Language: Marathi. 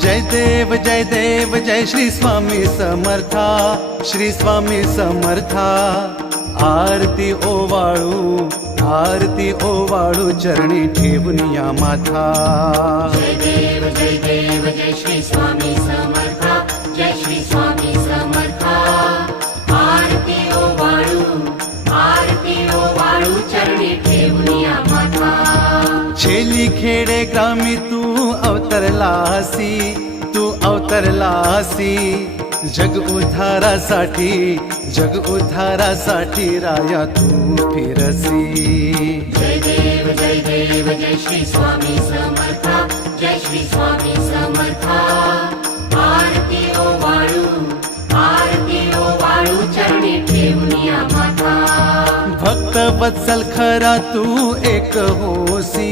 जय देव जय श्री स्वामी समर्था, श्री स्वामी समर्था। आरती ओवाळू चरणी ठेवून या माथा। जय देव जय श्री स्वामी समर्था, जय श्री स्वामी समर्था। आरती ओवाळू चरणी ठेवून या माथा। छेली खेडे ग्रामी तू अवतरलासी, जग उद्धारासाठी राया तू फिरसी। जय देव जय श्री स्वामी समर्था, जय श्री स्वामी समर्था। आरती ओवाळू चरणी ठेवून या माथा। भक्त वत्सल खरा तू एक होसी,